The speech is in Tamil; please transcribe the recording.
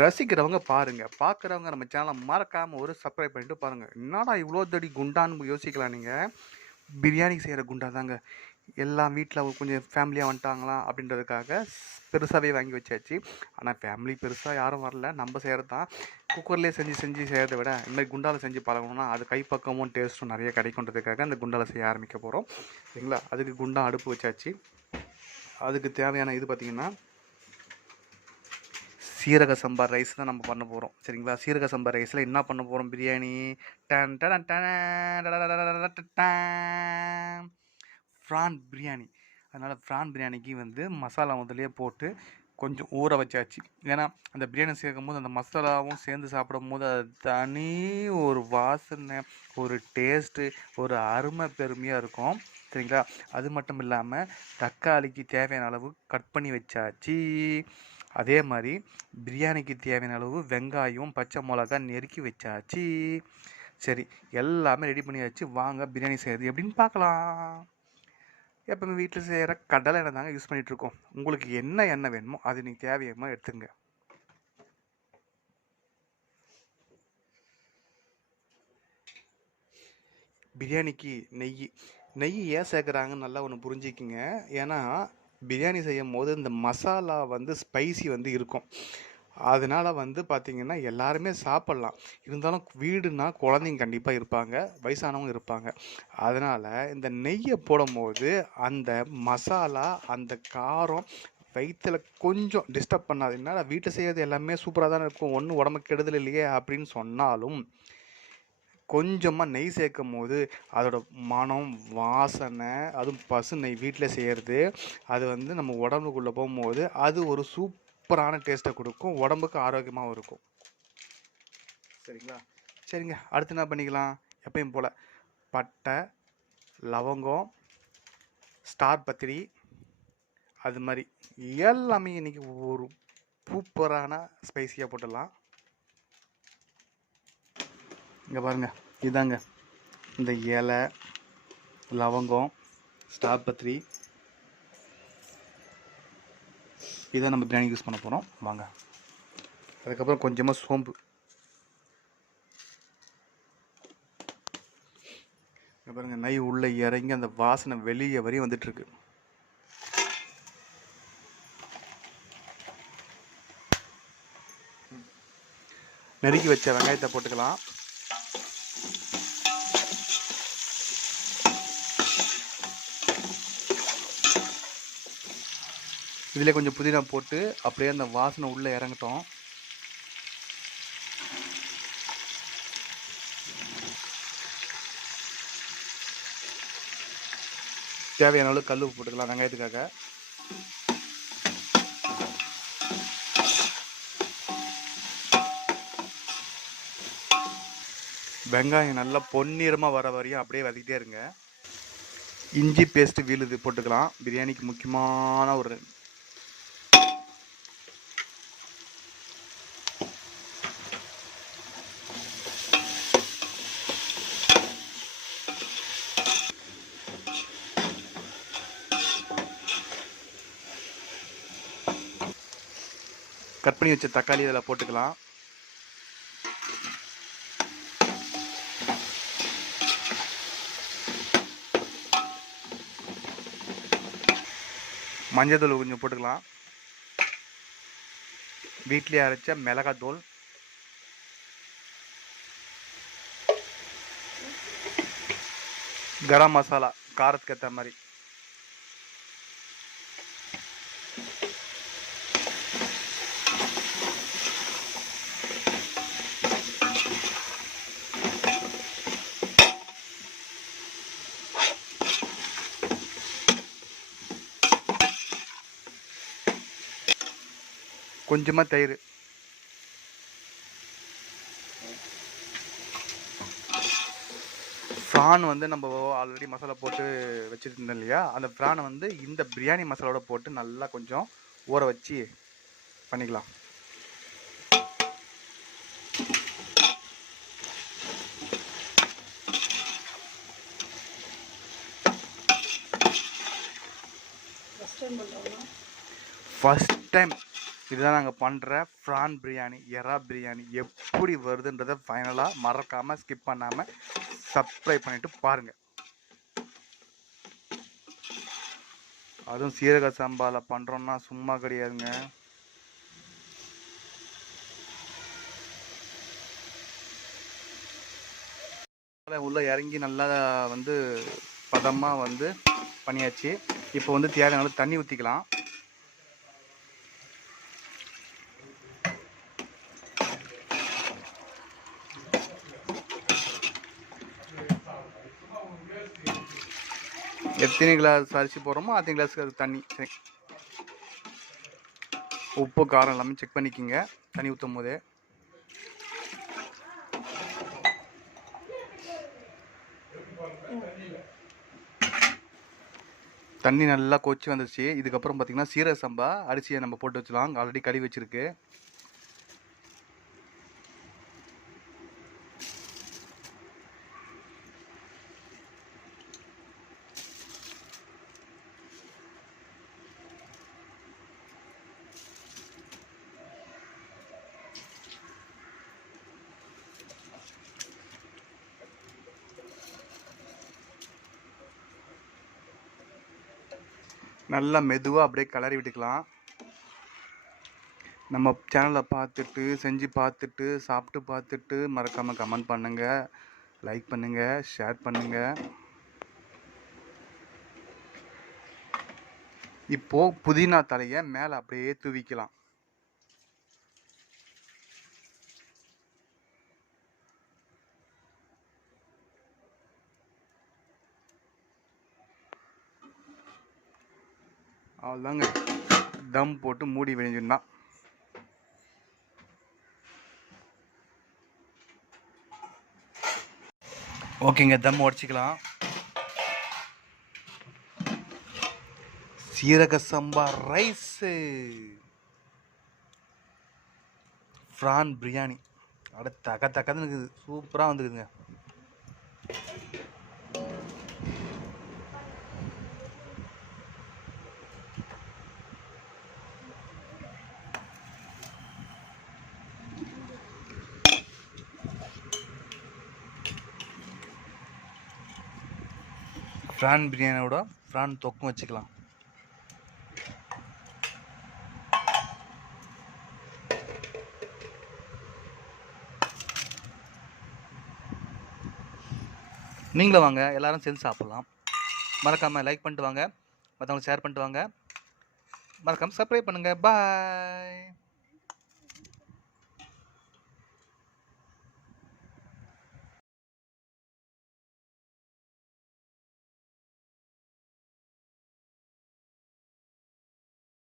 ரசிக்கிறவங்க பாருங்க. பார்க்குறவங்க நம்ம சேனல மறக்காம ஒரு சப்ஸ்கிரைப் பண்ணிட்டு பாருங்க. என்னடா இவ்ளோ தடி குண்டான்னு யோசிக்கலாம் நீங்க. பிரியாணி செய்ற குண்டா தாங்க. எல்லாம் வீட்ல கொஞ்சம் ஃபேமிலியா வந்துட்டாங்களா அப்படின்றதுக்காக பெருசாவே வாங்கி வச்சாச்சு. ஆனா ஃபேமிலி பெருசா யாரும் வரல. நம்ம செய்றது தான். குக்கர்லயே செஞ்சு செஞ்சு செய்றத விட, இந்த மாரி குண்டால செஞ்சு பழகணும்னா, அது கைப்பக்குவமும் டேஸ்ட்டும் நெறைய கிடைக்குன்றதுக்காக அந்த குண்டால செய்ய ஆரம்பிக்க போறோம். சரிங்களா? அதுக்கு குண்டா அடுப்பு வச்சாச்சு. அதுக்கு தேவையான இது பார்த்தீங்கன்னா சீரக சம்பா ரைஸ் தான் நம்ம பண்ண போகிறோம். சரிங்களா? சீரக சம்பா ரைஸில் என்ன பண்ண போகிறோம்? Biryani done done done prawn biryani. அதனால் ஃப்ரான் பிரியாணிக்கு வந்து மசாலா முதலே போட்டு கொஞ்சம் ஊற வச்சாச்சு. ஏன்னா அந்த பிரியாணி சேர்க்கும்போது அந்த மசாலாவும் சேர்ந்து சாப்பிடும்போது அது தனி ஒரு வாசனை, ஒரு டேஸ்ட்டு, ஒரு அருமை பெருமையாக இருக்கும். சரிங்களா? அது மட்டும் இல்லாமல் தக்காளிக்கு தேவையான அளவு கட் பண்ணி வச்சாச்சு. அதே மாதிரி பிரியாணிக்கு தேவையான அளவு வெங்காயம், பச்சை மிளகா நெருக்கி வச்சாச்சு. சரி, எல்லாமே ரெடி பண்ணியாச்சு. வாங்க பிரியாணி செய்கிறது எப்படின்னு பார்க்கலாம். எப்பவுமே வீட்டில் செய்கிற கடலை எண்ணெய் தாங்க யூஸ் பண்ணிகிட்ருக்கோம். உங்களுக்கு என்ன எண்ணெய் வேணுமோ அது நீங்கள் தேவையான எடுத்துங்க. பிரியாணிக்கு நெய் ஏன் சேர்க்குறாங்கன்னு நல்லா ஒன்று புரிஞ்சுக்கிங்க. ஏன்னா பிரியாணி செய்யும் போது இந்த மசாலா வந்து ஸ்பைசி வந்து இருக்கும். அதனால் வந்து பார்த்திங்கன்னா எல்லாருமே சாப்பிட்லாம். இருந்தாலும் வீடுனா குழந்தைங்க கண்டிப்பாக இருப்பாங்க, வயசானவங்க இருப்பாங்க. அதனால் இந்த நெய்யை போடும்போது அந்த மசாலா, அந்த காரம் வயிற்றில் கொஞ்சம் டிஸ்டர்ப் பண்ணாது. என்னடா வீட்டில் செய்கிறது எல்லாமே சூப்பராக தானே இருக்கும், ஒன்றும் உடம்புக்கு கெடுதல் இல்லையே அப்படின்னு சொன்னாலும் கொஞ்சமாக நெய் சேர்க்கும் போது அதோட மனம், வாசனை, அதுவும் பசு நெய் வீட்டில் செய்கிறது, அது வந்து நம்ம உடம்புக்குள்ளே போகும்போது அது ஒரு சூப்பரான டேஸ்ட்டை கொடுக்கும், உடம்புக்கு ஆரோக்கியமாகவும் இருக்கும். சரிங்களா? சரிங்க, அடுத்து என்ன பண்ணிக்கலாம்? எப்பயும் போல் பட்டை, லவங்கம், ஸ்டார் பத்திரி, அது மாதிரி எல்லாமே இன்றைக்கி ஒரு சூப்பரான ஸ்பைசியாக போட்டுடலாம். இங்கே பாருங்கள், இதாங்க இந்த இலை, லவங்கம், ஸ்டார் பத்திரி, இதை நம்ம பிரியாணி யூஸ் பண்ண போகிறோம். வாங்க. அதுக்கப்புறம் கொஞ்சமாக சோம்பு. இங்கே பாருங்கள், நெய் உள்ளே இறங்கி அந்த வாசனை வெளியே வரையும் வந்துட்டுருக்கு. நறுக்கி வச்ச வெங்காயத்தை போட்டுக்கலாம். இதில் கொஞ்சம் புதினா போட்டு அப்படியே அந்த வாசனை உள்ளே இறங்கட்டும். தேவையான அளவு கல் உப்பு போட்டுக்கலாம் வெங்காயத்துக்காக. வெங்காயம் நல்லா பொன்னிறமாக வர வரையும் அப்படியே வதக்கிட்டே இருங்க. இஞ்சி பேஸ்ட்டு விழுது போட்டுக்கலாம். பிரியாணிக்கு முக்கியமான ஒரு கட் பண்ணி வச்ச தக்காளி இதில் போட்டுக்கலாம். மஞ்சள் தூள் கொஞ்சம் போட்டுக்கலாம். வீட்டிலே அரைச்ச மிளகாத்தூள், கரம் மசாலா காரத்துக்கு ஏற்ற மாதிரி, கொஞ்சமாக தயிர். ப்ரான் வந்து நம்ம ஆல்ரெடி மசாலா போட்டு வச்சுட்டு இருந்தோம் இல்லையா, அந்த ப்ரானை வந்து இந்த பிரியாணி மசாலாவோட போட்டு நல்லா கொஞ்சம் ஊற வச்சு பண்ணிக்கலாம். ஃபஸ்ட் டைம் இதுதான் நாங்கள் பண்ணுற ப்ரான் பிரியாணி, எறா பிரியாணி எப்படி வருதுன்றதை ஃபைனலாக மறக்காமல் ஸ்கிப் பண்ணாமல் சப்ஸ்கிரைப் பண்ணிவிட்டு பாருங்கள். அதுவும் சீரக சம்பாவில் பண்ணுறோன்னா சும்மா கிடையாதுங்க. உள்ளே இறங்கி நல்லா வந்து பதமாக வந்து பண்ணியாச்சு. இப்போ வந்து தேவையான அளவு தண்ணி ஊற்றிக்கலாம். எத்தனை கிளாஸ் அரிசி போடுறோமோ அத்தனை கிளாஸுக்கு அது தண்ணி. சரி, உப்பு காரம் எல்லாமே செக் பண்ணிக்கோங்க தண்ணி ஊற்றும் போதே. தண்ணி நல்லா கொச்சி வந்துச்சு. இதுக்கப்புறம் பார்த்திங்கன்னா சீரக சம்பா அரிசியை நம்ம போட்டு வச்சுலாம். ஆல்ரெடி கழுவி வச்சுருக்கு. நல்லா மெதுவாக அப்படியே கிளறி விட்டுக்கலாம். நம்ம சேனலை பார்த்துட்டு செஞ்சு பார்த்துட்டு சாப்பிட்டு பார்த்துட்டு மறக்காமல் கமெண்ட் பண்ணுங்கள், லைக் பண்ணுங்கள், ஷேர் பண்ணுங்கள். இப்போது புதினா தலையை மேலே அப்படியே தூவிக்கலாம். அவ்வளோதாங்க, தம் போட்டு மூடி விழிஞ்சுன்னா. ஓகேங்க, தம் உடச்சிக்கலாம். சீரக சம்பா ரைஸு, ப்ரான் பிரியாணி அப்படியே தக்க தக்கன்னு இருக்குது. சூப்பராக வந்துக்குதுங்க. ப்ரான் பிரியாணியோட ப்ரான் தொக்கும் வச்சுக்கலாம். நீங்களும் வாங்க, எல்லாரும் சேர்ந்து சாப்பிட்லாம். மறக்காமல் லைக் பண்ணிட்டு வாங்க, மற்றவங்களுக்கு ஷேர் பண்ணிட்டு வாங்க, மறக்காமல் சப்ஸ்கிரைப் பண்ணுங்கள். பாய்.